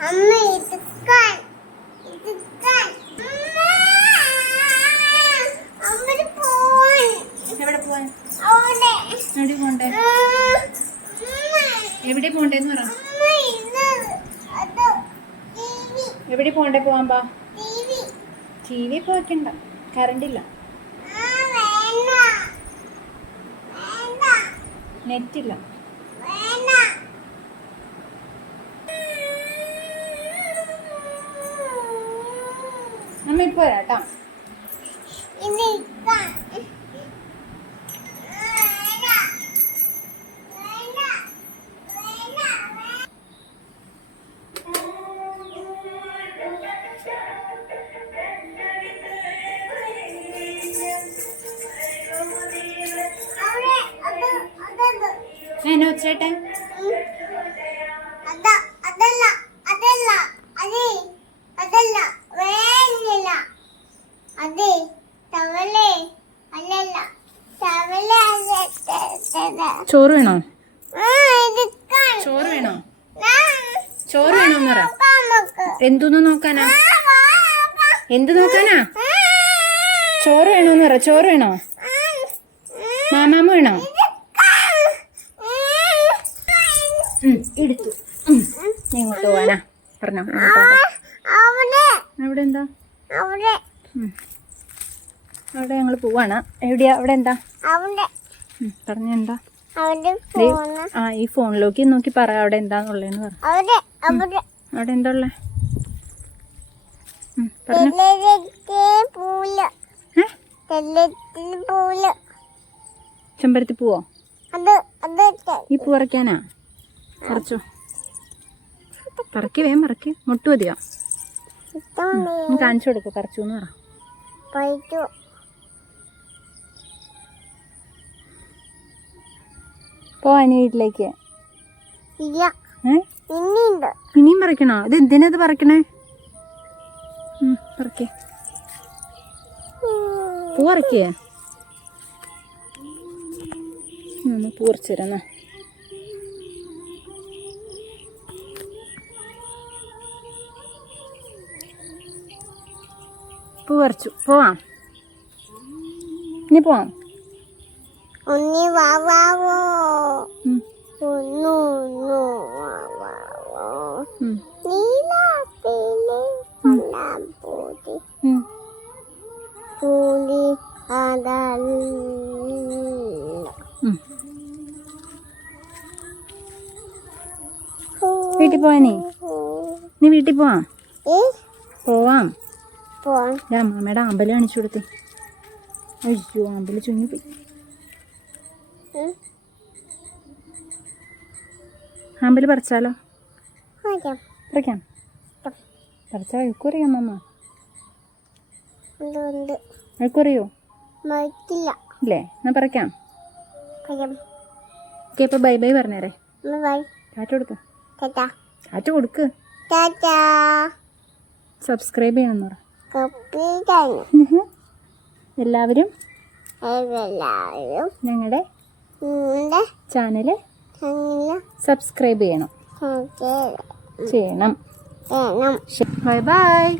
അമ്മ ഇതുക്കാൻ ഇതുക്കാൻ എവിടെ പോണ്ടെന്ന് പറ. എവിടെ പോണ്ടേ പോവാൻ പാ? T V. പോയിക്കണ്ട കറണ്ട് ഇല്ല. നെറ്റില്ല അമ്മ ഇപ്പൊ വരാട്ടോ എന്നെ വെച്ചേട്ടെ അത അതല്ല അതല്ല അതെ അതല്ല വേണ്ടില്ല അതെ തവളെ. അല്ലല്ല തവള ചോറ് വേണോ? ചോറ് വേണോ? ചോറ് വേണോന്ന് പറ. എന്തൊന്ന് നോക്കാനാ. എന്ത് നോക്കാനാ? ചോറ് വേണോന്ന് പറ ചോറ് വേണോ? മാമാമ വേണോ. എടുത്തു. ഉം. ഇങ്ങോട്ട് പോവാനാ. പറഞ്ഞോ അവിടെ. എന്താ? അവിടെ. അവിടെ ഞങ്ങൾ പോവാണ്. എവിടെയാ? അവിടെ എന്താ? പറഞ്ഞ എന്താ? ആ ഈ ഫോണിലേക്ക് നോക്കി പറ അവിടെ എന്താന്നുള്ളതെന്ന് പറ. അവിടെ എന്താ ഉള്ളേ? പറഞ്ഞോ. ചെമ്പരത്തി പൂവോ? ഈ പൂ പറിക്കാനാ? പറിച്ചോ? പറക്കി വേഗം പറക്കി. മുട്ടു മതിയോ? കാണിച്ചു കൊടുക്ക് പറിച്ചു എന്ന് പറ പൈറ്റു പോവാ ഇനി വീട്ടിലേക്ക് ഇനിയും പറിക്കണോ? ഇത് എന്തിനാ ഇത് പറിക്കണേ? പറിക്കേ. പൂ പറിക്കേ. ഒന്ന് പൂ. പൂ പറിച്ചു. പോവാം. ഇനി പോവാം. ഉണ്ണി വാവാവോ ഉണ്ണു ഉണ്ണു വാവാവോ നീലാത്തിലെ കൊണ്ടാൻ പൂതി. പൂതി അതല്ല. വീട്ടിൽ പോവാനേ നീ? വീട്ടിൽ പോവാം? പോവാം. പോൺ ഞാൻ അമ്മയുടെ ആമ്പൽ കാണിച്ചു കൊടുത്ത്. അയ്യോ അമ്പലം ചുങ്ങിപ്പോയി. ഉം. ആമ്പൽ പറിച്ചാലോ? പറിക്കാം. പറിച്ചാൽ അഴുക്കുറിയാം എന്തുകൊണ്ട് അഴുക്കുറിയോ ഇല്ലേ? എന്നാ പറിക്കാം. ഓക്കെ ഇപ്പൊ ബൈ ബൈ പറഞ്ഞേരെ. കാറ്റ് കൊടുക്ക്. കാറ്റ് കൊടുക്ക്. സബ്സ്ക്രൈബ് ചെയ്യണം പറ. എല്ലാവരും? എല്ലാവരും. ഞങ്ങളുടെ ചെയ്യണം സബ്സ്ക്രൈബ് ചെയ്യണം. ചെയ്യണം. Bye bye.